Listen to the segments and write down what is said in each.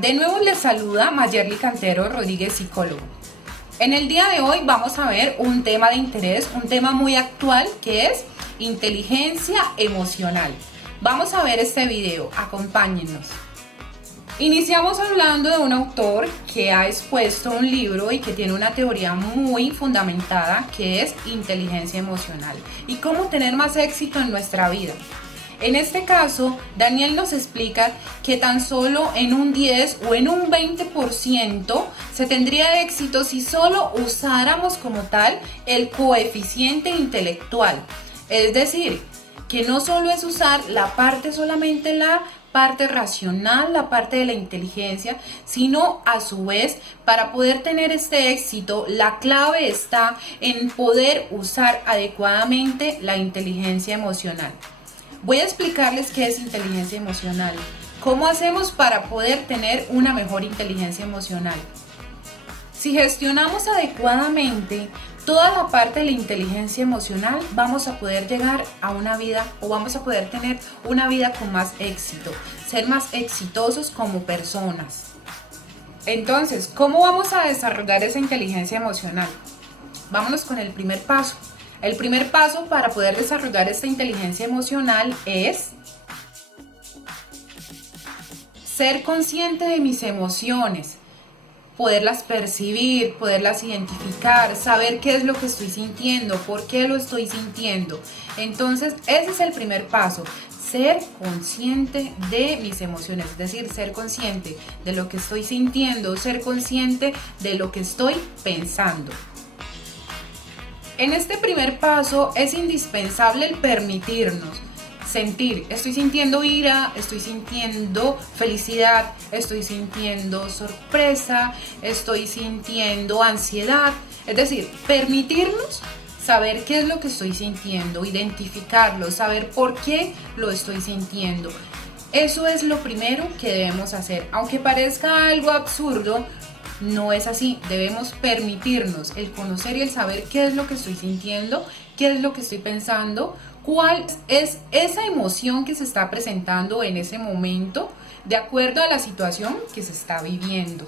De nuevo les saluda Mayerly Cantero Rodríguez, psicólogo. En el día de hoy vamos a ver un tema de interés, un tema muy actual que es inteligencia emocional. Vamos a ver este video, acompáñennos. Iniciamos hablando de un autor que ha expuesto un libro y que tiene una teoría muy fundamentada que es inteligencia emocional y cómo tener más éxito en nuestra vida. En este caso, Daniel nos explica que tan solo en un 10 o en un 20% se tendría éxito si solo usáramos como tal el coeficiente intelectual. Es decir, que no solo es usar solamente la parte racional, la parte de la inteligencia, sino a su vez, para poder tener este éxito, la clave está en poder usar adecuadamente la inteligencia emocional. Voy a explicarles qué es inteligencia emocional, cómo hacemos para poder tener una mejor inteligencia emocional. Si gestionamos adecuadamente toda la parte de la inteligencia emocional, vamos a poder llegar a una vida o vamos a poder tener una vida con más éxito, ser más exitosos como personas. Entonces, ¿cómo vamos a desarrollar esa inteligencia emocional? Vámonos con el primer paso. El primer paso para poder desarrollar esta inteligencia emocional es ser consciente de mis emociones, poderlas percibir, poderlas identificar, saber qué es lo que estoy sintiendo, por qué lo estoy sintiendo. Entonces, ese es el primer paso, ser consciente de mis emociones, es decir, ser consciente de lo que estoy sintiendo, ser consciente de lo que estoy pensando. En este primer paso es indispensable el permitirnos sentir. Estoy sintiendo ira, estoy sintiendo felicidad, estoy sintiendo sorpresa, estoy sintiendo ansiedad. Es decir, permitirnos saber qué es lo que estoy sintiendo, identificarlo, saber por qué lo estoy sintiendo. Eso es lo primero que debemos hacer. Aunque parezca algo absurdo, no es así. Debemos permitirnos el conocer y el saber qué es lo que estoy sintiendo, qué es lo que estoy pensando, cuál es esa emoción que se está presentando en ese momento de acuerdo a la situación que se está viviendo.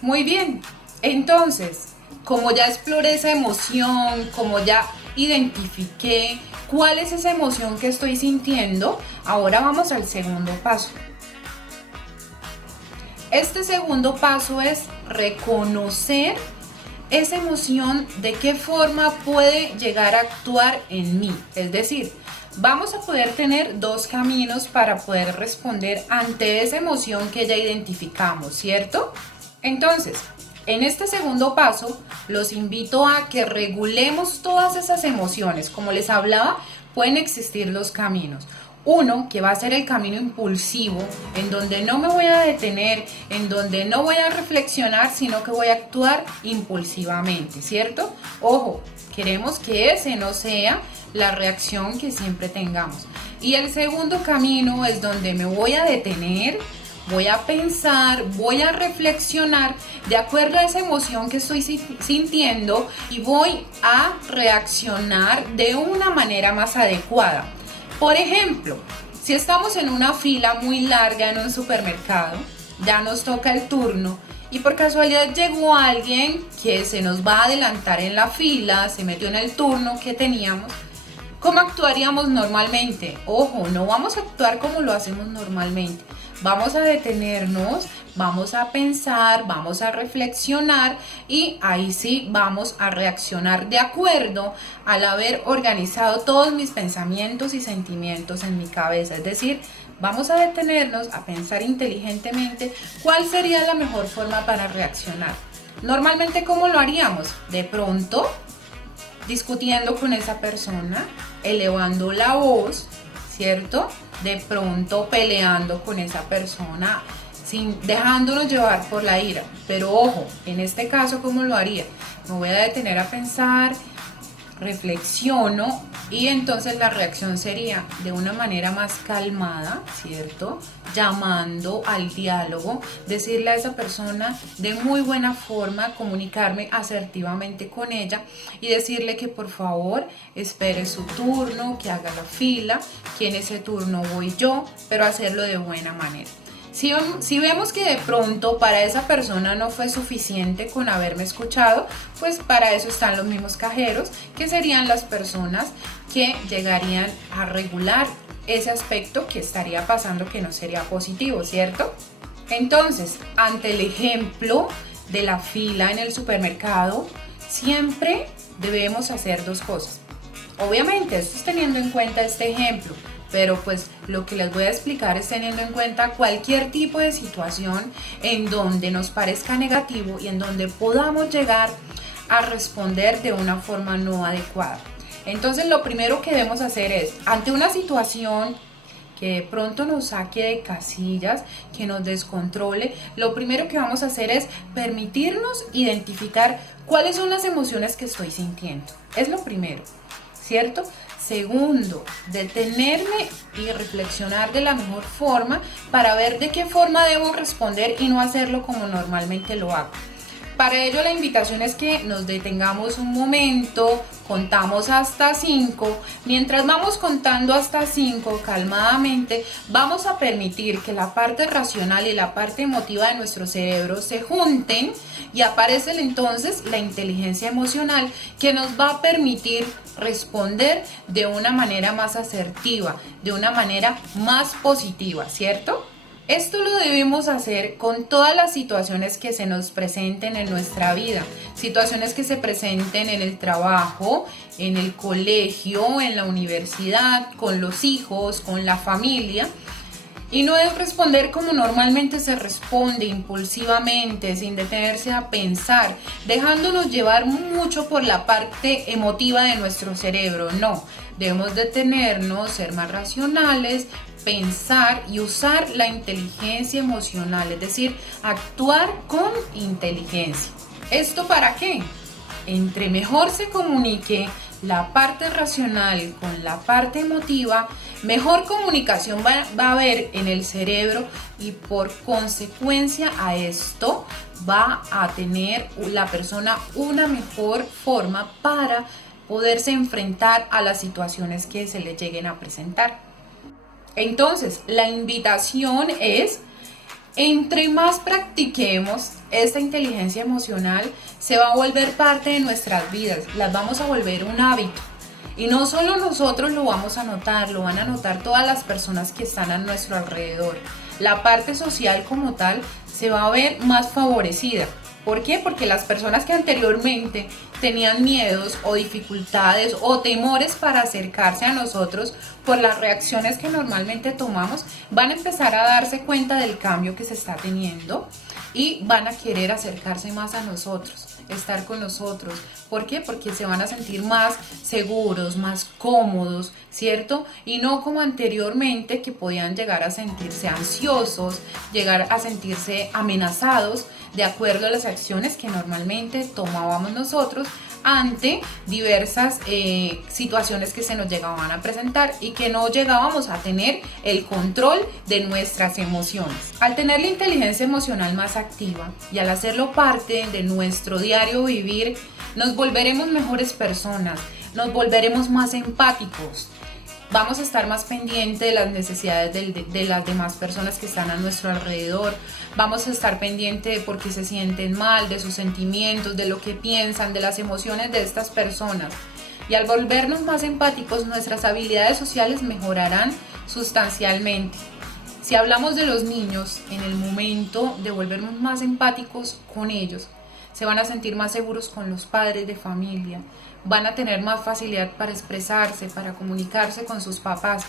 Muy bien, entonces, como ya exploré esa emoción, como ya identifiqué cuál es esa emoción que estoy sintiendo, ahora vamos al segundo paso. Este segundo paso es reconocer esa emoción, de qué forma puede llegar a actuar en mí. Es decir, vamos a poder tener dos caminos para poder responder ante esa emoción que ya identificamos, ¿cierto? Entonces, en este segundo paso, los invito a que regulemos todas esas emociones. Como les hablaba, pueden existir dos caminos. Uno, que va a ser el camino impulsivo, en donde no me voy a detener, en donde no voy a reflexionar, sino que voy a actuar impulsivamente, ¿cierto? Ojo, queremos que ese no sea la reacción que siempre tengamos. Y el segundo camino es donde me voy a detener, voy a pensar, voy a reflexionar de acuerdo a esa emoción que estoy sintiendo y voy a reaccionar de una manera más adecuada. Por ejemplo, si estamos en una fila muy larga en un supermercado, ya nos toca el turno y por casualidad llegó alguien que se nos va a adelantar en la fila, se metió en el turno que teníamos, ¿cómo actuaríamos normalmente? Ojo, no vamos a actuar como lo hacemos normalmente. Vamos a detenernos, vamos a pensar, vamos a reflexionar y ahí sí vamos a reaccionar de acuerdo al haber organizado todos mis pensamientos y sentimientos en mi cabeza. Es decir, vamos a detenernos a pensar inteligentemente cuál sería la mejor forma para reaccionar. Normalmente, ¿cómo lo haríamos? De pronto, discutiendo con esa persona, elevando la voz, ¿cierto? De pronto peleando con esa persona, dejándonos llevar por la ira. Pero ojo, en este caso, ¿cómo lo haría? Me voy a detener a pensar, reflexiono y entonces la reacción sería de una manera más calmada, ¿cierto? Llamando al diálogo, decirle a esa persona de muy buena forma, comunicarme asertivamente con ella y decirle que por favor espere su turno, que haga la fila, que en ese turno voy yo, pero hacerlo de buena manera. Si vemos que de pronto para esa persona no fue suficiente con haberme escuchado, pues para eso están los mismos cajeros, que serían las personas que llegarían a regular ese aspecto que estaría pasando que no sería positivo, ¿cierto? Entonces, ante el ejemplo de la fila en el supermercado, siempre debemos hacer dos cosas. Obviamente, esto es teniendo en cuenta este ejemplo, pero pues lo que les voy a explicar es teniendo en cuenta cualquier tipo de situación en donde nos parezca negativo y en donde podamos llegar a responder de una forma no adecuada. Entonces, lo primero que debemos hacer es, ante una situación que de pronto nos saque de casillas, que nos descontrole, lo primero que vamos a hacer es permitirnos identificar cuáles son las emociones que estoy sintiendo. Es lo primero, ¿cierto? Segundo, detenerme y reflexionar de la mejor forma para ver de qué forma debo responder y no hacerlo como normalmente lo hago. Para ello la invitación es que nos detengamos un momento, contamos hasta 5. Mientras vamos contando hasta 5 calmadamente, vamos a permitir que la parte racional y la parte emotiva de nuestro cerebro se junten y aparece entonces la inteligencia emocional que nos va a permitir responder de una manera más asertiva, de una manera más positiva, ¿cierto? Esto lo debemos hacer con todas las situaciones que se nos presenten en nuestra vida, situaciones que se presenten en el trabajo, en el colegio, en la universidad, con los hijos, con la familia. Y no es responder como normalmente se responde, impulsivamente, sin detenerse a pensar, dejándonos llevar mucho por la parte emotiva de nuestro cerebro. No, debemos detenernos, ser más racionales, pensar y usar la inteligencia emocional, es decir, actuar con inteligencia. ¿Esto para qué? Entre mejor se comunique la parte racional con la parte emotiva, mejor comunicación va a haber en el cerebro y por consecuencia a esto va a tener la persona una mejor forma para poderse enfrentar a las situaciones que se le lleguen a presentar. Entonces, la invitación es, entre más practiquemos esta inteligencia emocional, se va a volver parte de nuestras vidas, las vamos a volver un hábito. Y no solo nosotros lo vamos a notar, lo van a notar todas las personas que están a nuestro alrededor. La parte social como tal se va a ver más favorecida. ¿Por qué? Porque las personas que anteriormente tenían miedos o dificultades o temores para acercarse a nosotros por las reacciones que normalmente tomamos, van a empezar a darse cuenta del cambio que se está teniendo y van a querer acercarse más a nosotros, estar con nosotros. ¿Por qué? Porque se van a sentir más seguros, más cómodos, ¿cierto? Y no como anteriormente que podían llegar a sentirse ansiosos, llegar a sentirse amenazados de acuerdo a las acciones que normalmente tomábamos nosotros ante diversas situaciones que se nos llegaban a presentar y que no llegábamos a tener el control de nuestras emociones. Al tener la inteligencia emocional más activa y al hacerlo parte de nuestro diario vivir, nos volveremos mejores personas, nos volveremos más empáticos. Vamos a estar más pendientes de las necesidades de las demás personas que están a nuestro alrededor. Vamos a estar pendientes de por qué se sienten mal, de sus sentimientos, de lo que piensan, de las emociones de estas personas. Y al volvernos más empáticos, nuestras habilidades sociales mejorarán sustancialmente. Si hablamos de los niños, en el momento de volvernos más empáticos con ellos, se van a sentir más seguros con los padres de familia, van a tener más facilidad para expresarse, para comunicarse con sus papás.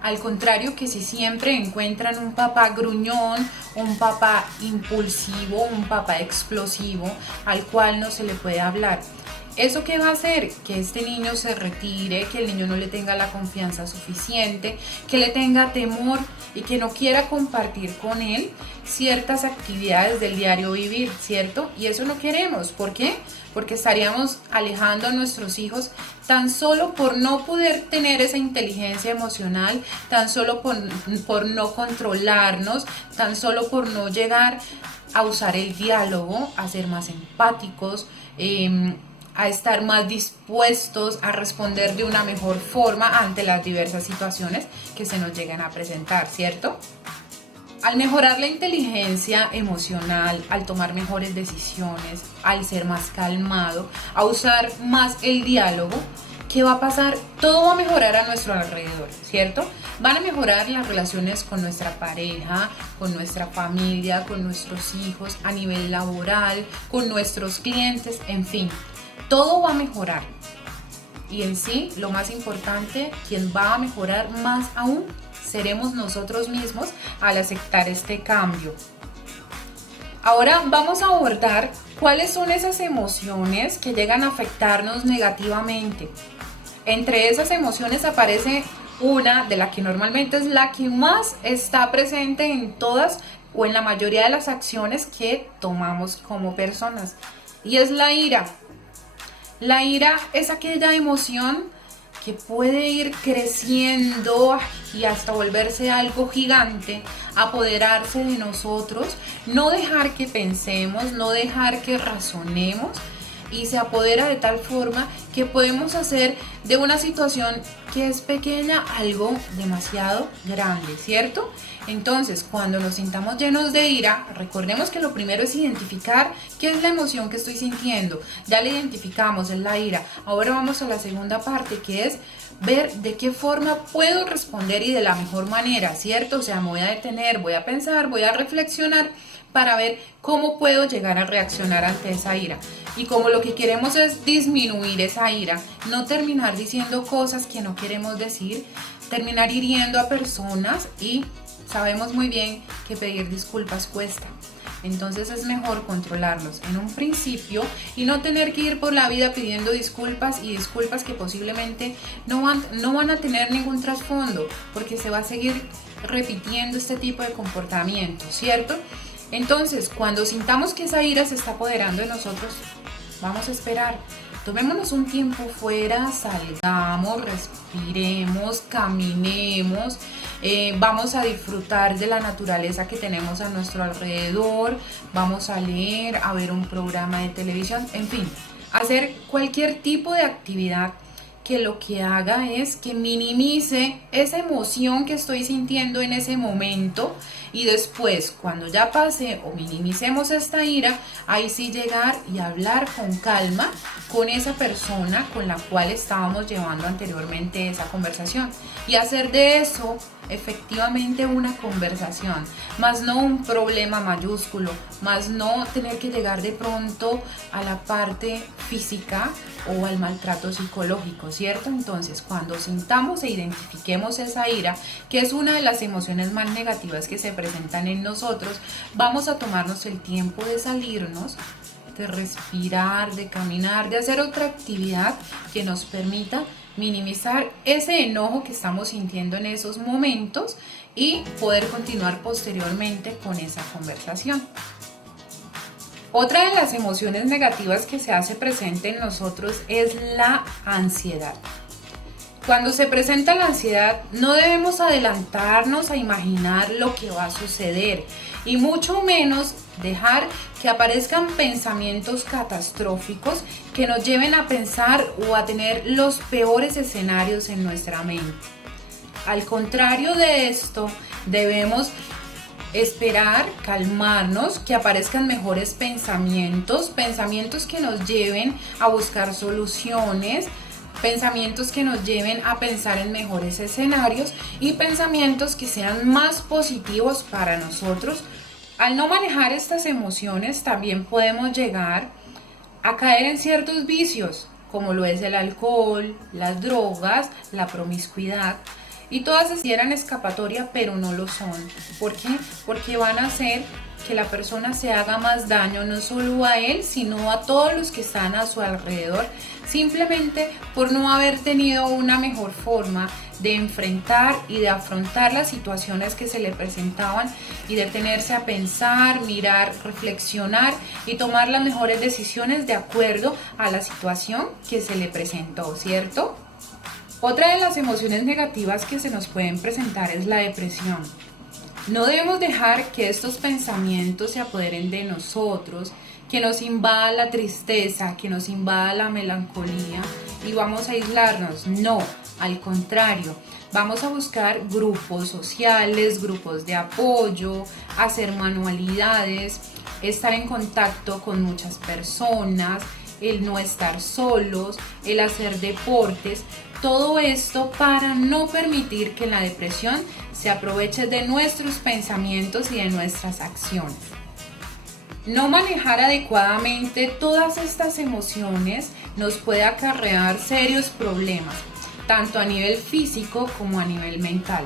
Al contrario que si siempre encuentran un papá gruñón, un papá impulsivo, un papá explosivo, al cual no se le puede hablar. ¿Eso qué va a hacer? Que este niño se retire, que el niño no le tenga la confianza suficiente, que le tenga temor y que no quiera compartir con él ciertas actividades del diario vivir, ¿cierto? Y eso no queremos. ¿Por qué? Porque estaríamos alejando a nuestros hijos tan solo por no poder tener esa inteligencia emocional, tan solo por no controlarnos, tan solo por no llegar a usar el diálogo, a ser más empáticos, a estar más dispuestos a responder de una mejor forma ante las diversas situaciones que se nos llegan a presentar, ¿cierto? Al mejorar la inteligencia emocional, al tomar mejores decisiones, al ser más calmado, a usar más el diálogo, ¿qué va a pasar? Todo va a mejorar a nuestro alrededor, ¿cierto? Van a mejorar las relaciones con nuestra pareja, con nuestra familia, con nuestros hijos, a nivel laboral, con nuestros clientes, en fin, todo va a mejorar. Y en sí, lo más importante, quien va a mejorar más aún, seremos nosotros mismos al aceptar este cambio. Ahora vamos a abordar cuáles son esas emociones que llegan a afectarnos negativamente. Entre esas emociones aparece una de la que normalmente es la que más está presente en todas o en la mayoría de las acciones que tomamos como personas, y es la ira. La ira es aquella emoción que puede ir creciendo y hasta volverse algo gigante, apoderarse de nosotros, no dejar que pensemos, no dejar que razonemos, y se apodera de tal forma que podemos hacer de una situación que es pequeña algo demasiado grande, ¿cierto? Entonces, cuando nos sintamos llenos de ira, recordemos que lo primero es identificar qué es la emoción que estoy sintiendo. Ya la identificamos, es la ira. Ahora vamos a la segunda parte, que es ver de qué forma puedo responder y de la mejor manera, ¿cierto? O sea, me voy a detener, voy a pensar, voy a reflexionar para ver cómo puedo llegar a reaccionar ante esa ira. Y como lo que queremos es disminuir esa ira, no terminar diciendo cosas que no queremos decir, terminar hiriendo a personas, y sabemos muy bien que pedir disculpas cuesta. Entonces es mejor controlarlos en un principio y no tener que ir por la vida pidiendo disculpas, y disculpas que posiblemente no van a tener ningún trasfondo, porque se va a seguir repitiendo este tipo de comportamiento, ¿cierto? Entonces, cuando sintamos que esa ira se está apoderando de nosotros, vamos a esperar. Tomémonos un tiempo fuera, salgamos, respiremos, caminemos, vamos a disfrutar de la naturaleza que tenemos a nuestro alrededor, vamos a leer, a ver un programa de televisión, en fin, hacer cualquier tipo de actividad que lo que haga es que minimice esa emoción que estoy sintiendo en ese momento, y después, cuando ya pase o minimicemos esta ira, ahí sí llegar y hablar con calma con esa persona con la cual estábamos llevando anteriormente esa conversación, y hacer de eso efectivamente una conversación, más no un problema mayúsculo, más no tener que llegar de pronto a la parte física o al maltrato psicológico, ¿cierto? Entonces, cuando sintamos e identifiquemos esa ira, que es una de las emociones más negativas que se presentan en nosotros, vamos a tomarnos el tiempo de salirnos, de respirar, de caminar, de hacer otra actividad que nos permita minimizar ese enojo que estamos sintiendo en esos momentos y poder continuar posteriormente con esa conversación. Otra de las emociones negativas que se hace presente en nosotros es la ansiedad. Cuando se presenta la ansiedad, no debemos adelantarnos a imaginar lo que va a suceder, y mucho menos dejar que aparezcan pensamientos catastróficos que nos lleven a pensar o a tener los peores escenarios en nuestra mente. Al contrario de esto, debemos esperar, calmarnos, que aparezcan mejores pensamientos que nos lleven a buscar soluciones, pensamientos que nos lleven a pensar en mejores escenarios, y pensamientos que sean más positivos para nosotros. Al no manejar estas emociones, también podemos llegar a caer en ciertos vicios, como lo es el alcohol, las drogas, la promiscuidad, y todas eran escapatoria, pero no lo son. ¿Por qué? Porque van a hacer que la persona se haga más daño, no solo a él, sino a todos los que están a su alrededor, simplemente por no haber tenido una mejor forma de enfrentar y de afrontar las situaciones que se le presentaban, y detenerse a pensar, mirar, reflexionar y tomar las mejores decisiones de acuerdo a la situación que se le presentó, ¿cierto? Otra de las emociones negativas que se nos pueden presentar es la depresión. No debemos dejar que estos pensamientos se apoderen de nosotros, que nos invada la tristeza, que nos invada la melancolía, y vamos a aislarnos. No, al contrario, vamos a buscar grupos sociales, grupos de apoyo, hacer manualidades, estar en contacto con muchas personas, el no estar solos, el hacer deportes, todo esto para no permitir que la depresión se aproveche de nuestros pensamientos y de nuestras acciones. No manejar adecuadamente todas estas emociones nos puede acarrear serios problemas, tanto a nivel físico como a nivel mental.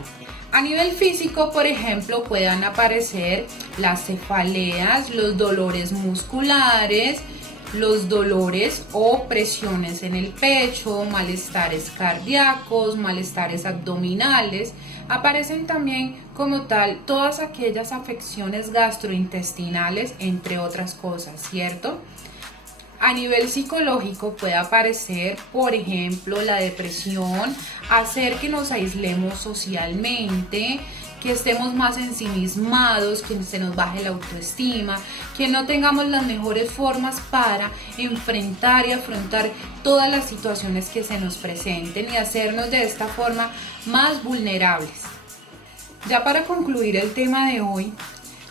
A nivel físico, por ejemplo, puedan aparecer las cefaleas, los dolores musculares, los dolores o presiones en el pecho, malestares cardíacos, malestares abdominales. Aparecen también como tal todas aquellas afecciones gastrointestinales, entre otras cosas, ¿cierto? A nivel psicológico puede aparecer, por ejemplo, la depresión, hacer que nos aislemos socialmente, que estemos más ensimismados, que se nos baje la autoestima, que no tengamos las mejores formas para enfrentar y afrontar todas las situaciones que se nos presenten y hacernos de esta forma más vulnerables. Ya para concluir el tema de hoy,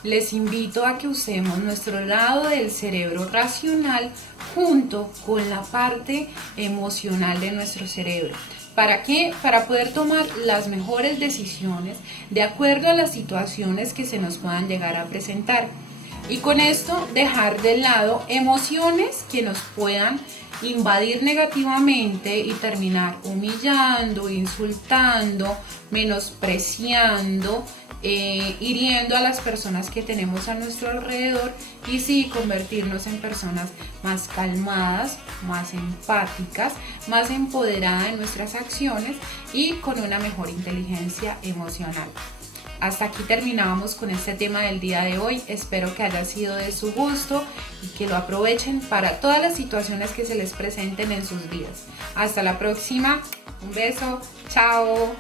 les invito a que usemos nuestro lado del cerebro racional junto con la parte emocional de nuestro cerebro. ¿Para qué? Para poder tomar las mejores decisiones de acuerdo a las situaciones que se nos puedan llegar a presentar. Y con esto dejar de lado emociones que nos puedan invadir negativamente y terminar humillando, insultando, menospreciando, hiriendo a las personas que tenemos a nuestro alrededor, y sí convertirnos en personas más calmadas, más empáticas, más empoderadas en nuestras acciones y con una mejor inteligencia emocional. Hasta aquí terminábamos con este tema del día de hoy. Espero que haya sido de su gusto y que lo aprovechen para todas las situaciones que se les presenten en sus vidas. Hasta la próxima. Un beso. Chao.